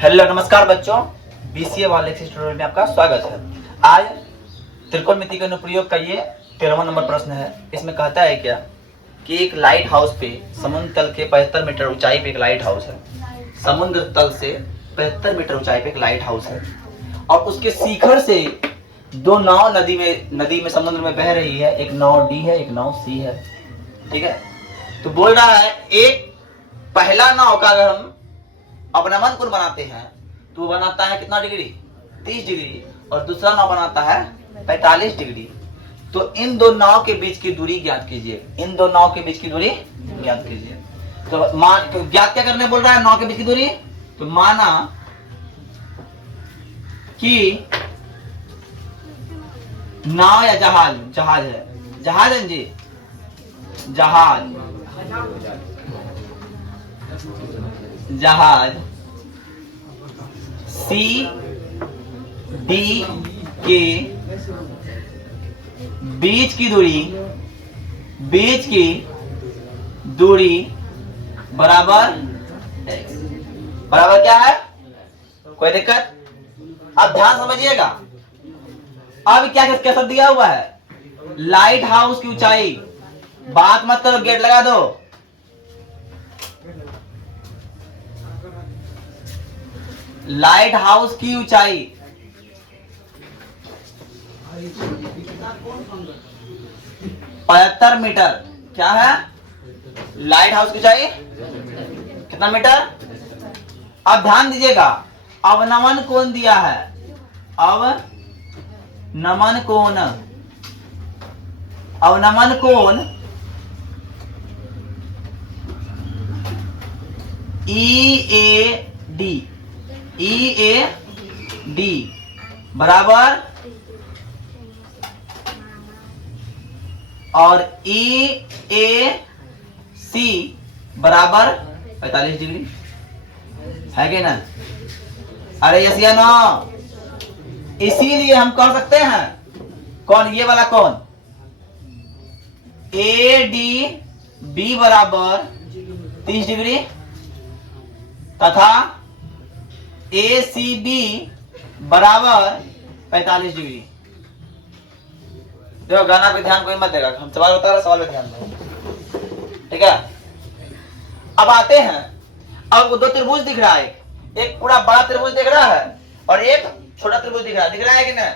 Hello नमस्कार बच्चों, BCA वाले ट्यूटोरियल में आपका स्वागत है। आज त्रिकोणमिति के अनुप्रयोग का ये 13वां नंबर प्रश्न है। इसमें कहता है क्या कि एक लाइट हाउस पे समुद्र तल के 75 मीटर ऊंचाई पे एक लाइट हाउस है। समुद्र तल से 75 मीटर ऊंचाई पे एक लाइट हाउस है और उसके शिखर से दो नाव नदी में समुद्र में बह रही है। एक नाव डी है, एक नाव सी है। ठीक है, तो बोल रहा है एक पहला नाव का अगर हम अवनमन कोण बनाते हैं तो वो बनाता है कितना डिग्री, 30 डिग्री, और दूसरा नाव बनाता है 45 डिग्री। तो इन दो नाव के बीच की दूरी ज्ञात कीजिए। इन दो नाव के बीच की दूरी ज्ञात कीजिए। तो ज्ञात क्या करने बोल रहा है? नाव के बीच की दूरी। तो माना कि नाव या जहाज है, जहाज है जी, जहाज सी डी के बीच की दूरी बराबर क्या है? कोई दिक्कत? अब ध्यान समझिएगा। अब क्या कैसे दिया हुआ है? लाइट हाउस की ऊंचाई, बात मत करो, गेट लगा दो। लाइट हाउस की ऊंचाई 75 मीटर। क्या है? लाइट हाउस की ऊंचाई कितना मीटर? अब ध्यान दीजिएगा, अवनमन कोण दिया है। अवनमन कोण EAD बराबर, और EAC बराबर 45 डिग्री है कि ना? अरे यस या नो? इसीलिए हम कह सकते हैं कौन, ये वाला कौन, ADB बराबर 30 डिग्री तथा ACB बराबर 45 डिग्री। देखो गाना पे ध्यान कोई मत देगा, हम सवाल बता रहे, सवाल पे ध्यान दो। ठीक है, अब आते हैं। अब वो दो त्रिभुज दिख रहा है, एक पूरा बड़ा त्रिभुज दिख रहा है और एक छोटा त्रिभुज दिख रहा है कि ना?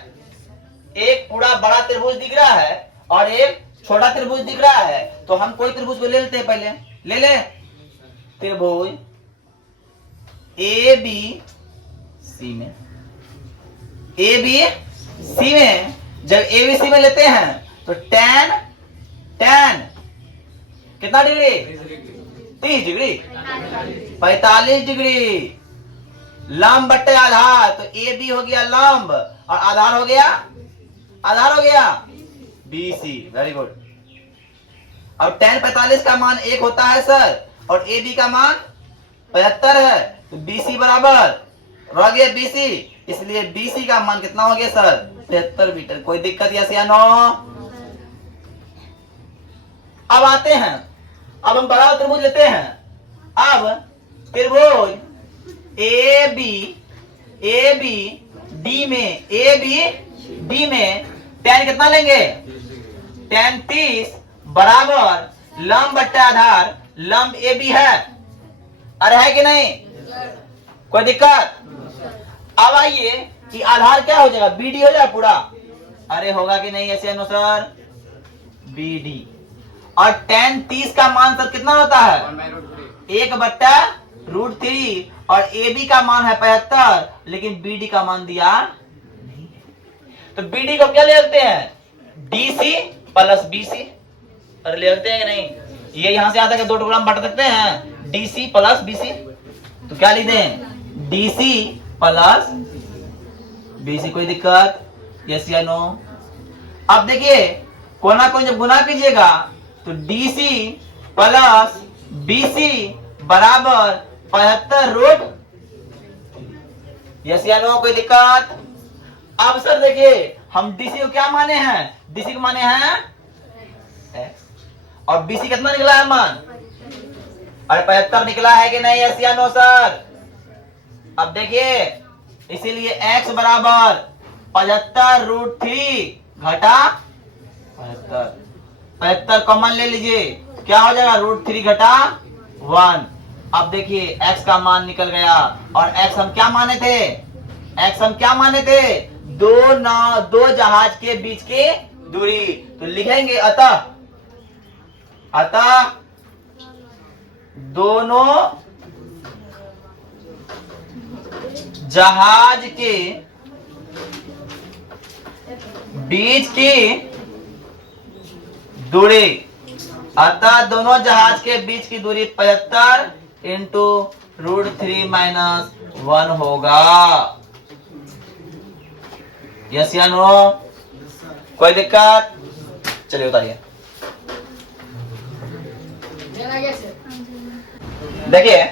एक पूरा बड़ा त्रिभुज दिख रहा है और एक छोटा त्रिभुज दिख रहा है। तो हम कोई त्रिभुज को ले लेते हैं, पहले ले ले त्रिभुज ABC में। ABC में जब ABC में लेते हैं तो tan कितना डिग्री? 30 degree, 45 degree. लंब बट्टे आधार, तो AB हो गया लंब और आधार हो गया BC। Very good. अब tan 45 का मान 1 होता है सर, और AB का मान 75 है, तो BC बराबर रह गया BC, इसलिए BC का मान कितना हो गया सर? 73 मीटर। कोई दिक्कत या नो? अब आते हैं, अब हम बड़ा त्रिभुज लेते हैं। अब त्रिभुज ABD में tan कितना लेंगे? tan 30 बराबर लंब बट्टे आधार, लंब AB है। अरे है कि नहीं? कोई दिक्कत? अब आइए कि आधार क्या हो जाएगा? BD हो जाएगा पूरा। अरे होगा कि नहीं ऐसे अनुसार? BD। और tan 30 का मान सर कितना होता है? 1/√3, और AB का मान है 75, लेकिन BD का मान दिया नहीं। तो BD को क्या ले लेते हैं? DC plus BC। अरे ले लेते हैं कि नहीं? ये यहां से आता है, दो टुकड़ा में बांट सकते हैं, DC प्लस BC। तो क्या लिखते हैं? DC plus BC। कोई दिक्कत? यस या नो? अब देखिए, कोना को जब गुना कीजिएगा तो DC प्लस BC बराबर 75√। यस या नो? कोई दिक्कत? अब सर देखिए, हम DC को क्या माने हैं? DC को माने हैं x, और BC कितना निकला है मान? और 75 निकला है कि नहीं, यस या नो सर? अब देखिए, इसीलिए x बराबर 75√3 घटा 75, 75 कॉमन ले लीजिए, क्या हो जाएगा, √3 घटा 1। अब देखिए x का मान निकल गया, और x हम क्या माने थे, x हम क्या माने थे, दो जहाज के बीच की दूरी। तो लिखेंगे अतः दोनों जहाज के बीच की दूरी, अतः दोनों जहाज के बीच की दूरी 75 इंटू √3 - 1 होगा। यस या नो? कोई दिक्कत? चलिए उतारिए। देखिए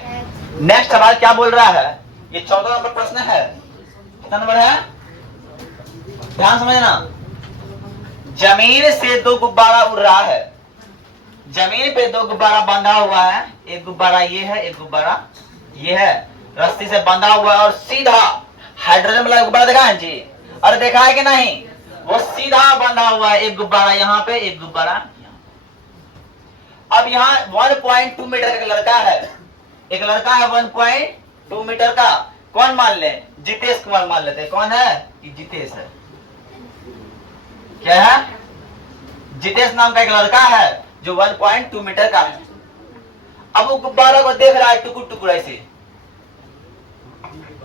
नेक्स्ट सवाल क्या बोल रहा है, ये 14 नंबर प्रश्न है। कितना नंबर है, ध्यान समझना। जमीन से दो गुब्बारा उड़ रहा है, जमीन पे दो गुब्बारा बंधा हुआ है, एक गुब्बारा ये है, एक गुब्बारा ये है, रस्सी से बंधा हुआ है, और सीधा हाइड्रोजन वाला गुब्बारा देखा है जी, अरे देखा है कि नहीं, वो सीधा बंधा हुआ है, एक गुब्बारा यहाँ पे, एक गुब्बारा यहाँ। अब यहाँ 1.2 मीटर का लड़का है, एक लड़का है 1.2 मीटर का, कौन मान ले, जितेश कुमार मान लेते हैं। कौन है, ये जितेश है। क्या है, जितेश नाम का एक लड़का है जो 1.2 मीटर का है। अब वो गुब्बारा को देख रहा है टुकुर टुकुर ऐसे,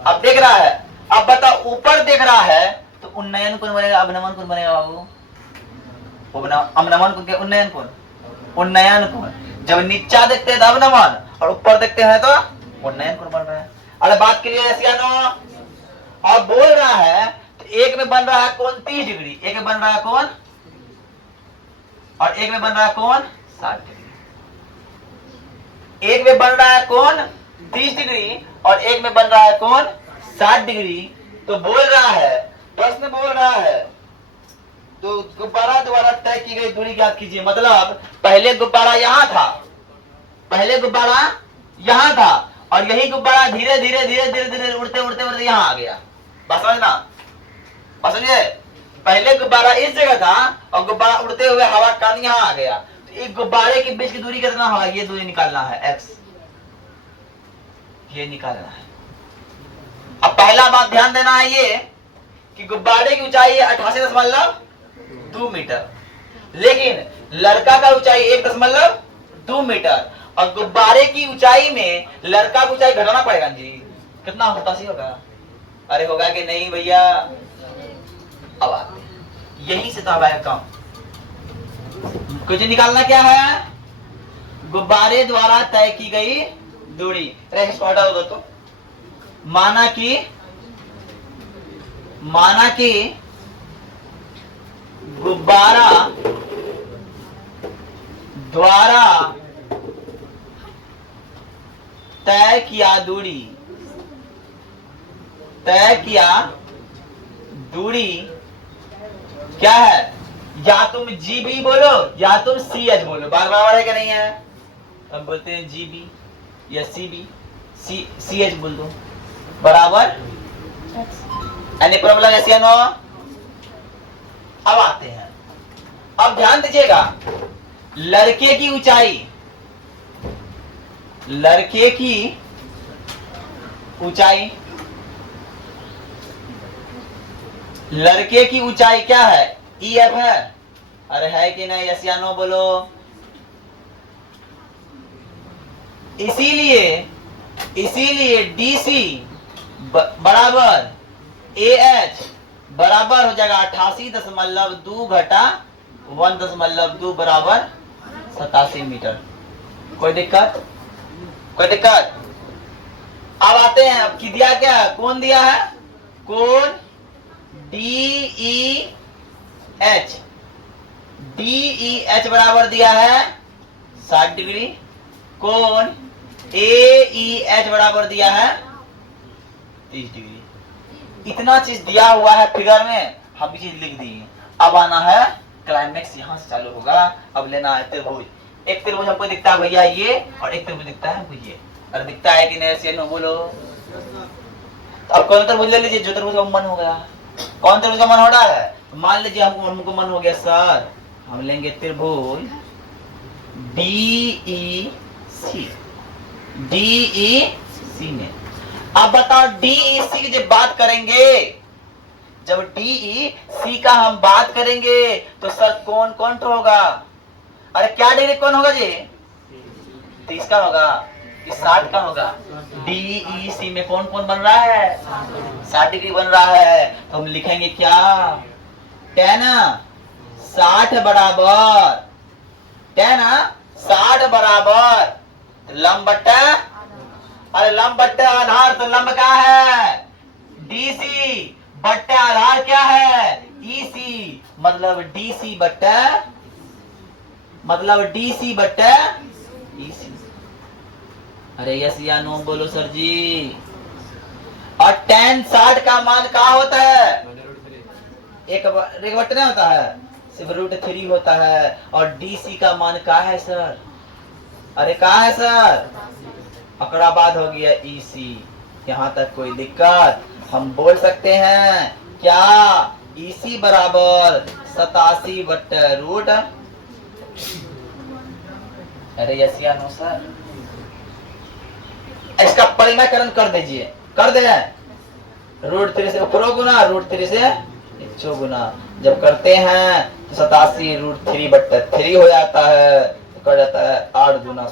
अब देख रहा है। अब बताओ, ऊपर देख रहा है तो उन्नयन कौन बनेगा, अवनमन कौन बनेगा बाबू, अवनमन कौन, उन्नयन कौन, उन्नयन कौन। जब नीचा देखते हैं तो अवनमन, और ऊपर देखते हैं तो उन्नयन कौन बन रहा है। अरे बात के लिए और बोल रहा है तो एक में बन रहा है कौन 30 डिग्री, एक में बन रहा है कौन, और एक में बन रहा है कौन 60 डिग्री। एक में बन रहा है कौन 30 डिग्री, और एक में बन रहा है कौन 60 डिग्री। तो बोल रहा है, प्रश्न बोल रहा है, तो गुब्बारा द्वारा तय की गई दूरी ज्ञात कीजिए। मतलब पहले गुब्बारा यहां था, पहले गुब्बारा यहां था, और यही गुब्बारा धीरे धीरे धीरे धीरे धीरे उड़ते उड़ते उड़ते यहां आ गया। बस समझना, बस समझिए, पहले गुब्बारा इस जगह था, और गुब्बारा उड़ते हुए हवा का यहां आ गया। तो एक गुब्बारे के बीच की दूरी कितना होगा, ये दूरी निकालना है, x, ये निकालना है। अब पहला बात ध्यान देना है ये कि गुब्बारे की ऊंचाई है 88.2 मीटर, लेकिन लड़का का ऊंचाई 1.2 मीटर, और गुब्बारे की ऊंचाई में लड़का की ऊंचाई घटाना पड़ेगा जी। कितना होता सी होगा, अरे होगा कि नहीं भैया। अब आते यहीं से तो अब आया काम, कुछ निकालना क्या है, गुब्बारे द्वारा तय की गई दूरी। इसको हटा दो तो, माना कि गुब्बारा द्वारा तय किया दूरी क्या है, या तुम GB बोलो या तुम CH बोलो, बार बराबर है क्या नहीं है। अब बोलते हैं GB या CB, CH बोल दो, बराबर एनी प्रॉब्लम है या नो। अब आते हैं, अब ध्यान दीजिएगा, लड़के की ऊंचाई क्या है, EF है। अरे है कि नहीं, यस या नो बोलो। इसीलिए DC बराबर AH बराबर हो जाएगा 88.2 घटा 1.2 बराबर 87 मीटर। कोई दिक्कत, कोई दिक्कत। अब आते हैं, अब की दिया क्या, कौन दिया है, कौन DEH बराबर दिया है 60 डिग्री, कौन AEH बराबर दिया है 30 डिग्री। इतना चीज दिया हुआ है फिगर में, हम चीज लिख दिए। अब आना है क्लाइमेक्स, यहां से चालू होगा। अब लेना है त्रिभुज एक त्रिभुज हमको दिखता है भैया ये, और एक त्रिभुज दिखता है हमको ये। अरे दिखता है कि नहीं ऐसे बोलो। तो अब कौन त्रिभुज ले लीजिए जो त्रिभुज का मन हो गया। कौन त्रिभुज का मन हो रहा है? मान लीजिए हमको मन हो गया सर, हम लेंगे त्रिभुज DEC। DEC में अब बताओ DEC की जब बात करेंगे, जब DEC का हम बात करेंगे तो सर कौन कौन तो होगा? अरे क्या डिग्री कौन होगा जी? 30 का होगा कि 60 का होगा? DEC में कौन कौन बन रहा है? 60 डिग्री बन रहा है। तो हम लिखेंगे क्या? tan 60 बराबर, tan 60 बराबर लंब बट्टा, अरे लंब बट्टा आधार, तो लंब क्या है? DC बट्टा आधार क्या है? EC, मतलब DC बट्टा, मतलब DC बट्टा EC। अरे यस या नो बोलो सर जी। और tan 60 का मान क्या होता है? एक बट्टा नहीं होता है, सिर्फ √3 होता है। और DC का मान क्या है सर? अरे क्या है सर? अकड़ाबाद हो गया EC। यहाँ तक कोई दिक्कत? हम बोल सकते हैं क्या? EC बराबर 87 बट्टा रूट, अरे यस या नो सर। इसका परिमाणीकरण कर दीजिए, कर दे। √3 से ऊपर गुना, √3 से नीचे गुना। जब करते हैं तो 87 √3 बट्टा 3 हो जाता है, तो कर जाता है 8 गुना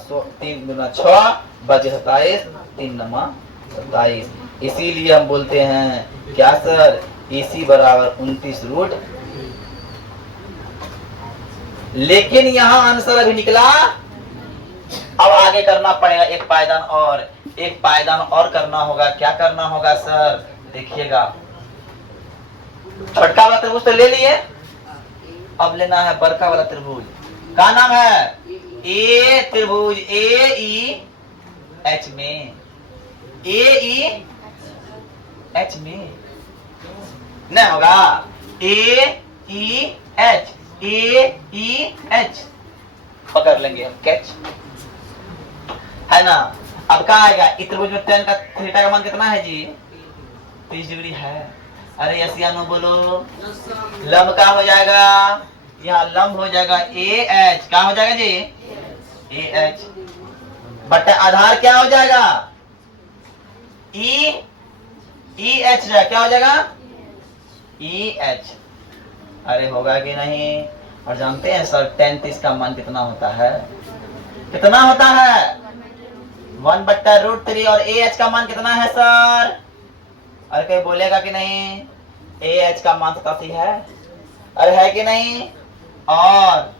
3 गुना 6 बचे 27, 3 नमा 27। इसीलिए हम बोलते हैं क्या सर? EC बराबर 29 रूट। लेकिन यहाँ आंसर अभी निकला। अब आगे करना पड़ेगा एक पायदान और, एक पायदान और करना होगा। क्या करना होगा सर? देखिएगा, छोटका वाला त्रिभुज तो ले लिए, अब लेना है बड़का वाला त्रिभुज। क्या नाम है? ए त्रिभुज AEH में, AEH में नहीं होगा? AEH, AEH पकड़ लेंगे हम, कैच है ना। अब क्या आएगा? इस त्रिभुज में tan का थीटा का मान कितना है जी? 30 डिग्री है। अरे यस या नो बोलो। लंब क्या हो जाएगा? यहाँ लंब हो जाएगा AH। क्या हो जाएगा जी? AH बट्टा आधार क्या हो जाएगा? EH क्या हो जाएगा? EH। अरे होगा कि नहीं? और जानते हैं सर tan 30 का मान कितना होता है? कितना होता है? 1 बट्टा √3। और AH का मान कितना है सर? अरे कोई बोलेगा कि नहीं? AH का मान 87 है। अरे है कि नहीं? और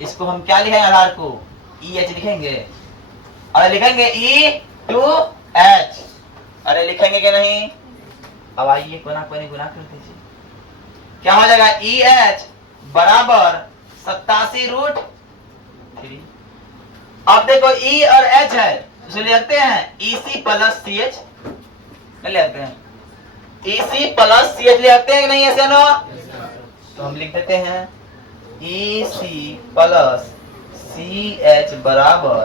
इसको हम क्या लिखेंगे? आधार को EH लिखेंगे। अरे लिखेंगे E2H। अरे लिखेंगे कि नहीं? अब आइए कोना कोने गुना कर दीजिए। क्या हो जाएगा? EH बराबर 87 √3। अब देखो E और H है, इसलिए लिखते हैं EC प्लस CH लिखते हैं, EC प्लस CH लिखते हैं कि नहीं? ऐसे नो, तो हम लिख देते हैं EC प्लस CH बराबर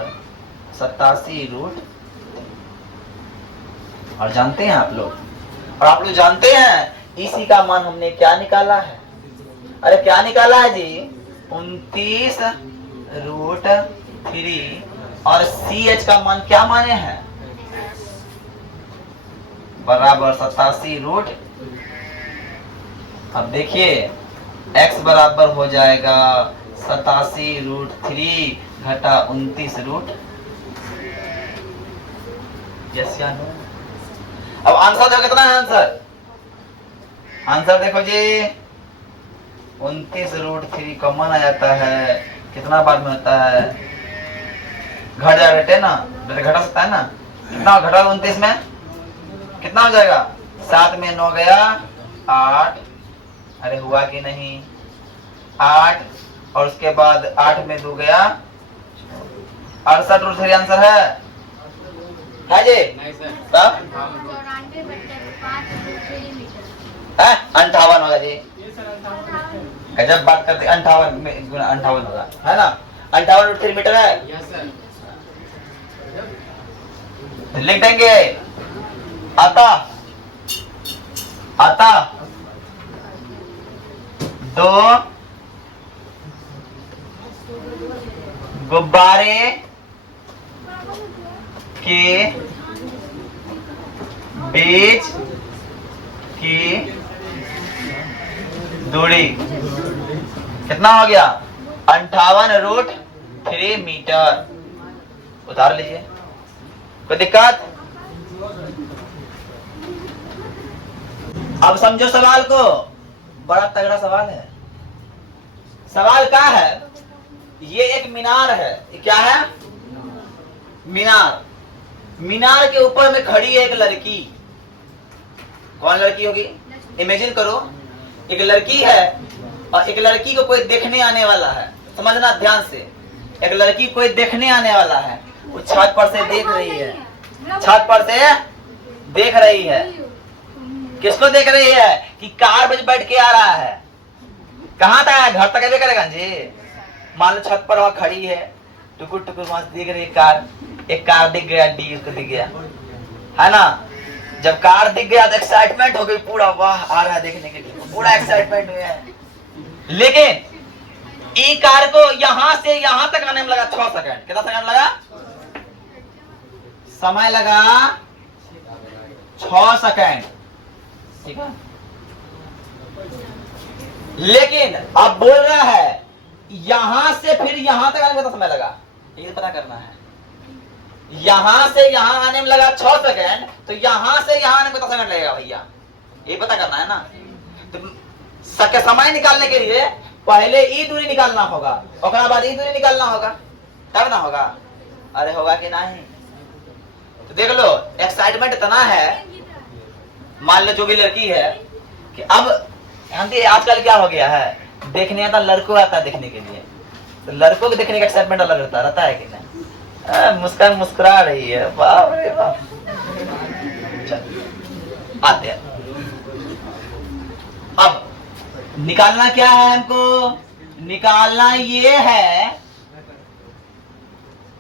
87 √। और जानते हैं आप लोग, और आप लोग जानते हैं EC का मान हमने क्या निकाला है? अरे क्या निकाला है जी? 29 √3। और CH का मान क्या माने हैं? बराबर 87 √। अब देखिए x बराबर हो जाएगा 87 √3 घटा 29 √। यस या नो? अब आंसर देखो कितना है? आंसर देखो जी, 29 √3 कॉमन आ जाता है। कितना बार में होता है? घट जाएगा ना, घटा सकता है ना। कितना घटा? 29 में कितना हो जाएगा? 7 में 9 गया 8। अरे हुआ कि नहीं? 8 और उसके बाद 8 में 2 गया 68 √3 आंसर है जी? तब 58 होगा जी। गजब बात करते, 58 में 58 होगा, है ना। 58√3 मीटर है। Yes sir. लिख देंगे आता दो गुब्बारे के बीच की दूरी कितना हो गया? 58√3 मीटर। उतार लीजिए, कोई दिक्कत? अब समझो सवाल को, बड़ा तगड़ा सवाल है। सवाल क्या है? ये एक मीनार है। ये क्या है? मीनार। मीनार के ऊपर में खड़ी है एक लड़की। कौन लड़की होगी? इमेजिन करो, एक लड़की है और एक लड़की को कोई देखने आने वाला है। समझना ध्यान से, एक लड़की कोई देखने आने वाला है। वो छत पर से देख रही है, छत पर से देख रही है। किसको देख रही है? कि कार में बैठ के आ रहा है। कहाँ तक है? घर तक आवे करेगा जी। मान लो छत पर वहां खड़ी है, टुकुर टुकुर वहां से देख रही है कार। एक कार दिख गया, डी उसको दिख गया, है ना। जब कार दिख गया तो एक्साइटमेंट हो गई पूरा, वाह आ रहा है देखने के लिए, पूरा एक्साइटमेंट हुआ है। लेकिन ई कार को यहां से यहां तक आने में लगा 6 सेकंड। कितना सेकंड लगा? समय लगा 6 सेकंड, ठीक है। लेकिन अब बोल रहा है यहां से फिर यहां तक आने में कितना समय लगा, ये पता करना है। यहां से यहां आने में लगा 6 सेकंड, तो यहां से यहां आने में कितना सेकंड लगेगा भैया, ये पता करना है ना। तो समय निकालने के लिए पहले ई दूरी निकालना होगा, और बाद ई दूरी निकालना होगा, तब ना होगा। अरे होगा कि नहीं? तो देख लो, एक्साइटमेंट इतना है। मान लो जो भी लड़की है कि अब आजकल क्या हो गया है, देखने आता लड़कों आता देखने के लिए, तो लड़कों को देखने का एक्साइटमेंट अलग रहता है कि नहीं? मुस्कान मुस्कुरा रही है, बाप रे बाप। आते हैं। अब निकालना क्या है हमको? निकालना ये है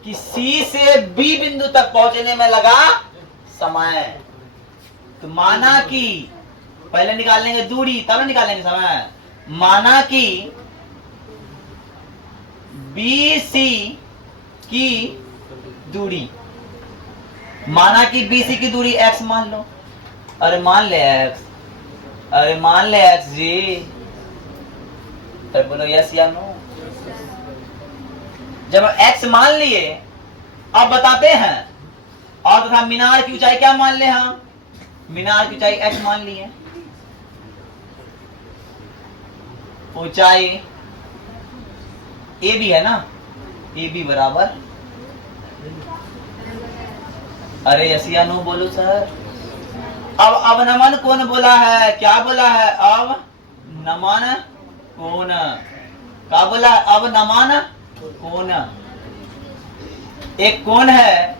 कि सी से बी बिंदु तक पहुंचने में लगा समय। तो माना कि पहले निकाल लेंगे दूरी, तब निकालेंगे समय। माना कि बी सी की दूरी, माना कि बीसी की दूरी x मान लो। अरे मान ले x, अरे मान ले x जी। अरे बोलो यस या नो। जब x मान लिए, अब बताते हैं। और तथा मीनार की ऊंचाई क्या मान ले हम? मीनार की ऊंचाई x मान लिए। ऊंचाई ए बी है ना, ए बी बराबर, अरे यस या नो बोलो सर। अब अवनमन कोण बोला है, क्या बोला है? अब नमन कोण, क्या बोला? अब नमन कोण। एक कोण है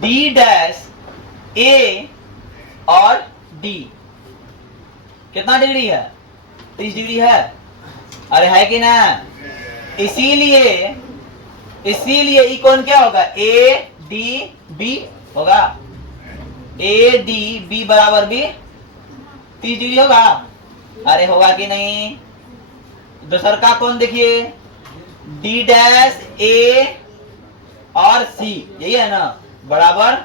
डी डैश ए और डी, कितना डिग्री है? 30 डिग्री है। अरे है कि ना? इसीलिए ई कोण क्या होगा? ए डी बी होगा। ए डी बी बराबर भी 30 डिग्री होगा। अरे होगा कि नहीं? दूसरा का कोण देखिए, डी डैश ए और सी, यही है ना, बराबर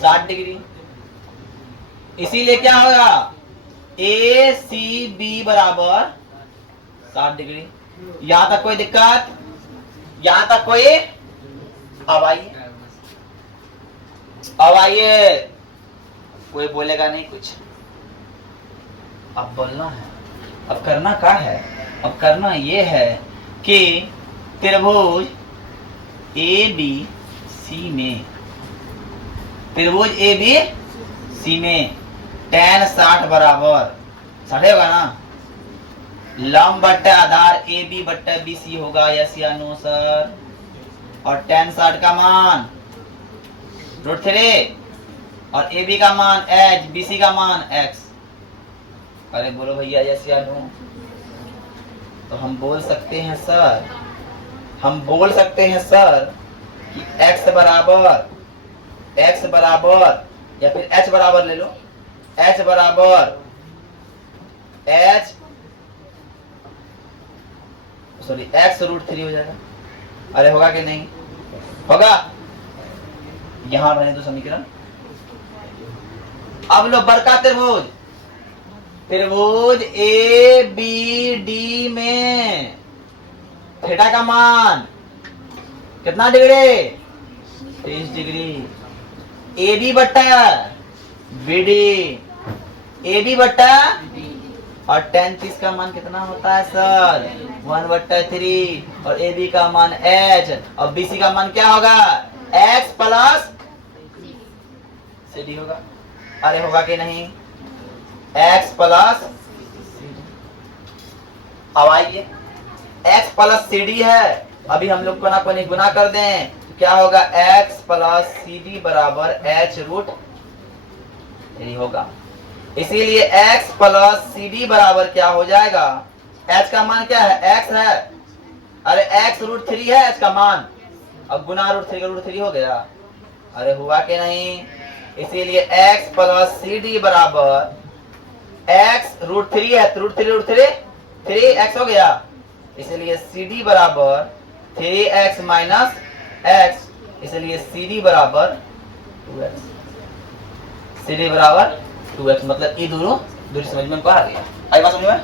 60 डिग्री। इसीलिए क्या होगा? ए सी बी बराबर 60 डिग्री। यहां तक कोई दिक्कत? यहां तक कोई? अब आइए, कोई बोलेगा नहीं कुछ। अब बोलना है, अब करना क्या है? अब करना ये है कि त्रिभुज ए बी सी में, त्रिभुज ए बी सी में tan 60 बराबर 60 होगा ना, लंब बट्टे आधार ए बी बट्टे बी सी होगा। यस या नो सर? और tan 60 का मान √3 और ए बी का मान h, बी सी का मान x। अरे बोलो भैया यस या नो? तो हम बोल सकते हैं सर, हम बोल सकते हैं सर कि x बराबर या फिर h बराबर ले लो, h बराबर x√3 हो जाएगा। अरे होगा कि नहीं होगा? यहां रहने दो समीकरण। अब लो बड़का त्रिभुज ए बी डी में थीटा का मान कितना डिग्री? 30 डिग्री। ए बी बट्टा बी डी, ए बी बट्टा और tan 30 का मान कितना होता है सर? 1/3 और ए बी का मान h और बी सी का मान क्या होगा? x प्लस सी डी होगा। अरे होगा कि नहीं? x प्लस, अब आइए x प्लस सी डी है, अभी हम लोग कोना कोनी गुना कर दें तो क्या होगा? x प्लस सी डी बराबर h√3 होगा। इसीलिए x प्लस सी डी बराबर क्या हो जाएगा? h का मान क्या है? x है, अरे x√3 है h का मान, अब गुना √3 हो गया। अरे हुआ कि नहीं? इसीलिए x प्लस सी डी बराबर x√3 है, √3 3x हो गया, इसलिए सी डी बराबर 3x माइनस x, इसलिए सी डी बराबर 2x, सी डी बराबर 2x, मतलब ये दोनों दूरी समझ में आ गया। आई बात समझ में?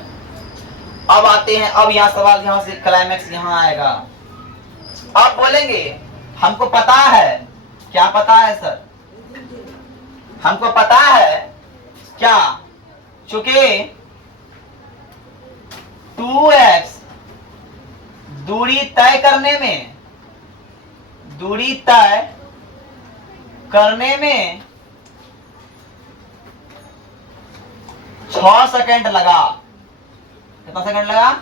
अब आते हैं, अब यहाँ सवाल, यहाँ से क्लाइमैक्स यहाँ आएगा। अब बोलेंगे हमको पता है, क्या पता है सर? हमको पता है क्या? चूंकि 2x दूरी तय करने में 6 सेकंड लगा। कितना सेकंड लगा?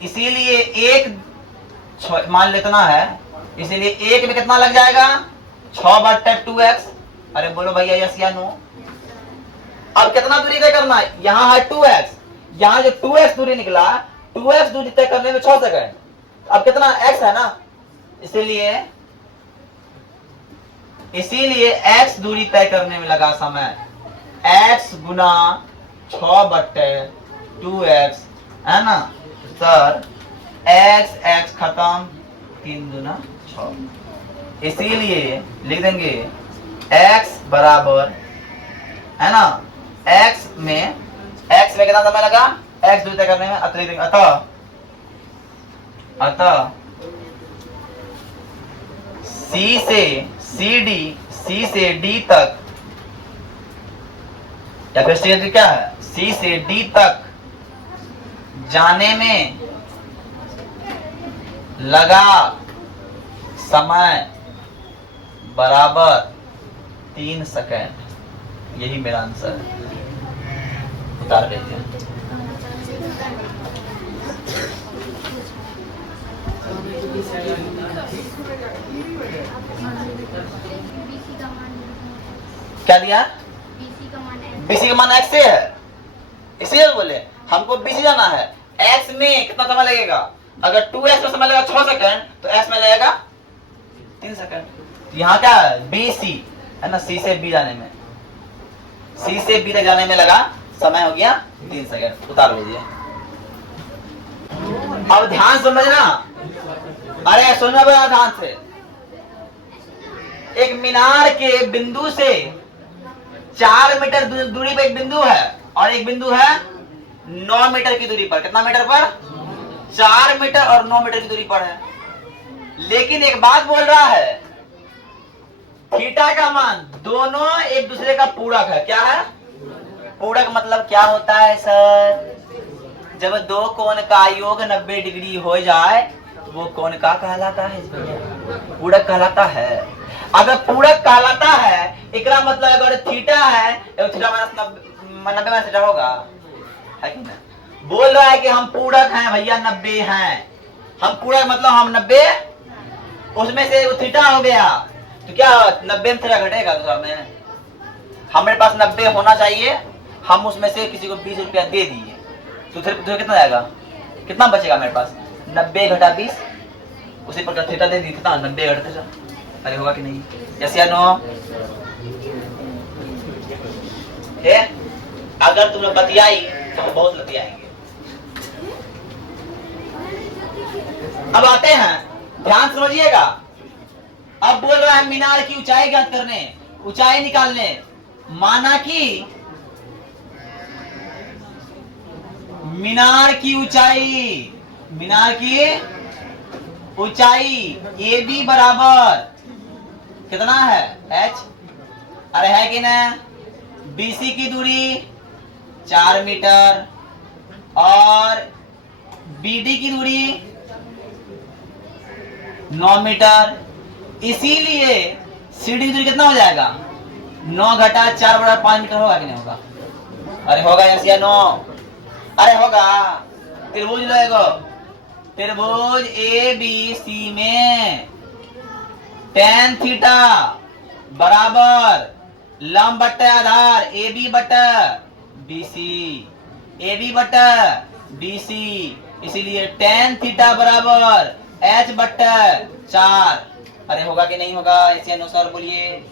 इसीलिए एक मान लेतना है, इसीलिए एक में कितना लग जाएगा? 6/2x। अरे बोलो भैया यस या नो? अब कितना दूरी तय करना है? यहाँ है 2x, यहाँ जो 2x दूरी निकला, 2x दूरी तय करने में 6 सेकंड। अब कितना x है ना, इसीलिए x दूरी तय करने में लगा समय, x गुना 6/2x है ना सर? x खत्म, 3 गुना 6, इसीलिए लिख देंगे x बराबर है ना, x में कितना समय लगा? x दूरी तय करने में, अतः C से D तक, या फिर C क्या है? C से D तक जाने में लगा समय बराबर 3 सेकंड। यही मेरा आंसर है, उतार देते हैं। क्या दिया? बीसी का मान x से है, इसलिए बोले हमको बीसी जाना है। x में कितना समय लगेगा? अगर 2x में समय लगेगा 6 सेकंड, तो x में लगेगा 3 सेकंड। यहाँ क्या है? BC है ना, C से B जाने में, C से B तक जाने में लगा समय हो गया 3 सेकंड। उतार लीजिए। अब ध्यान समझना, अरे सुनना बड़ा ध्यान से। एक मीनार के बिंदु से 4 मीटर दूरी पर एक बिंदु है, और एक बिंदु है 9 मीटर की दूरी पर। कितना मीटर पर? 4 मीटर और 9 मीटर की दूरी पर है। लेकिन एक बात बोल रहा है, थीटा का मान दोनों एक दूसरे का पूरक है। क्या है? पूरक मतलब क्या होता है सर? जब दो कोण का योग 90 डिग्री हो जाए तो वो कोण का कहलाता है, पूरक कहलाता है। अगर पूरक कहलाता है, एकरा मतलब अगर थीटा है तो थीटा माइनस 90 माइनस थीटा होगा, है कि ना? बोल रहा है कि हम पूरक हैं भैया, 90 हैं हम। पूरक मतलब हम 90, उसमें से वो थीटा हो गया, तो क्या 90 में थीटा घटेगा? तो में हमारे पास 90 होना चाहिए, हम उसमें से किसी को 20 रुपया दे दिए, तो फिर कितना जाएगा? कितना बचेगा मेरे पास? 90 घटा 20 उसी प्रकार थीटा दे दी कितना 90 घट थीटा। अरे होगा कि नहीं? यस या नो? है अगर तुमने बतियाई तो हम बहुत बतियाएंगे। अब आते हैं, ध्यान समझिएगा। अब बोल रहा है मीनार की ऊंचाई ज्ञात करने, ऊंचाई निकालने। माना कि मीनार की ऊंचाई ए बी बराबर कितना है? h। अरे है कि ना? BC की दूरी 4 मीटर और BD की दूरी 9 मीटर। इसीलिए CD की दूरी कितना हो जाएगा? 9 घटा 4 बराबर 5 मीटर। होगा कि नहीं होगा? अरे होगा यस या नो? अरे होगा। त्रिभुज लगेगा, त्रिभुज ABC में tan थीटा बराबर लंब बट्टे आधार AB बट्टे BC, इसीलिए tan थीटा बराबर H बट्टे 4। अरे होगा कि नहीं होगा? इसी अनुसार बोलिए।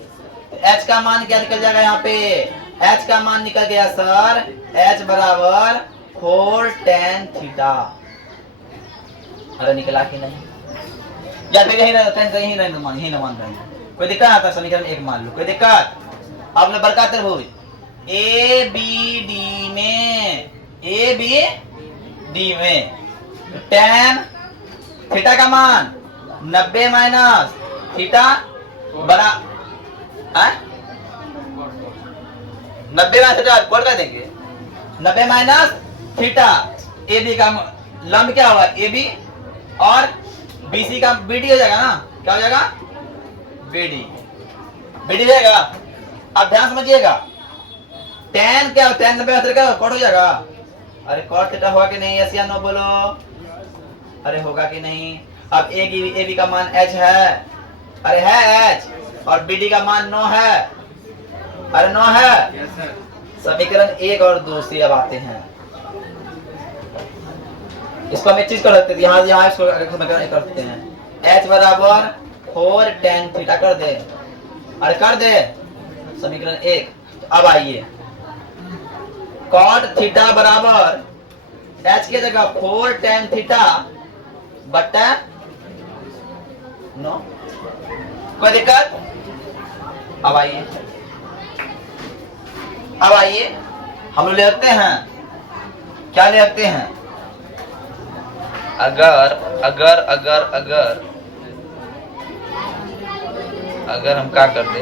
H का मान क्या निकल जाएगा यहाँ पे? H का मान निकल गया सर, H बराबर 4 tan थीटा। अरे निकला कि नहीं? या फिर यही ना मान रहे। कोई दिक्कत आता? समीकरण 1 मान लो, कोई दिक्कत? आपने बड़का त्रिभुज ABD में tan थीटा का मान 90 माइनस थीटा बरा 90 माइनस थीटा कोड कर देंगे। 90 माइनस थीटा AB का लंब क्या हुआ? AB और BC का BD हो जाएगा ना? क्या हो जाएगा? BD जाएगा। अब ध्यान समझिएगा, tan क्या? tan 90 माइनस थीटा कोड हो जाएगा। अरे कोड थीटा होगा कि नहीं? यस या नो बोलो। अरे होगा कि नहीं? अब AB का मान H है। अरे है H और BD का मान 9 है। अरे 9 है। समीकरण 1 और 2 से अब आते हैं। इसको हम एक चीज कर सकते हैं, यहाँ इसको समीकरण 1 कर सकते हैं। H बराबर 4 tan थीटा कर दे। अरे कर दे समीकरण 1। अब आइए, cot थीटा बराबर H की जगह 4 tan थीटा बट्टा 9। कोई दिक्कत? अब आइए हम लोग ले सकते हैं, क्या ले सकते हैं? अगर हम क्या कर दे,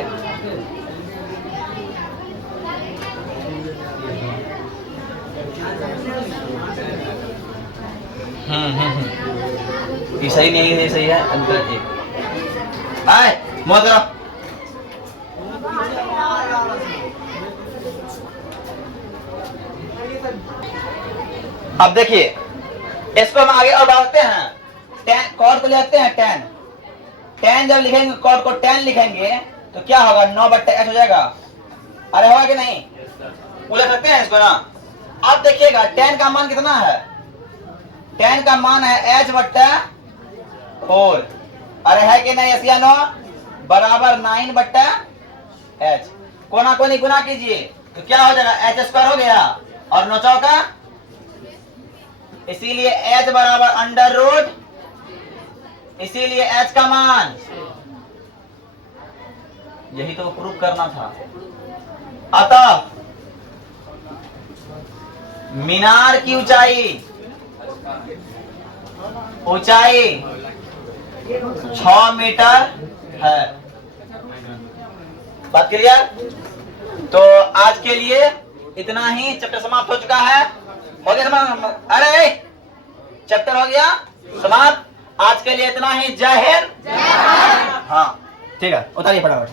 ये सही नहीं है, सही है अंतर 1। आए मौत करो। अब देखिए, इसको हम आगे और बढ़ाते हैं। tan कॉट को लिखते हैं tan जब लिखेंगे, कॉट को tan लिखेंगे तो क्या होगा? 9 बट्टे h हो जाएगा। अरे होगा कि नहीं? उलट सकते हैं इसको ना। अब देखिएगा tan का मान कितना है? tan का मान है h बट्टे 4। अरे है कि नहीं? यस या नो? बराबर 9 बट्टे h। कोना को नहीं गुना कीजिए तो क्या हो जाएगा? h स्क्वायर हो गया और 9 चौका, इसीलिए h बराबर अंडर रूट, इसीलिए h का मान, यही तो प्रूफ करना था। अतः मीनार की ऊंचाई 6 मीटर है। बात क्लियर? तो आज के लिए इतना ही, चैप्टर समाप्त हो चुका है। हो गया समाप्त? अरे चैप्टर हो गया समाप्त। आज के लिए इतना ही। जय हिंद। हाँ ठीक है, उतारिए फटाफट।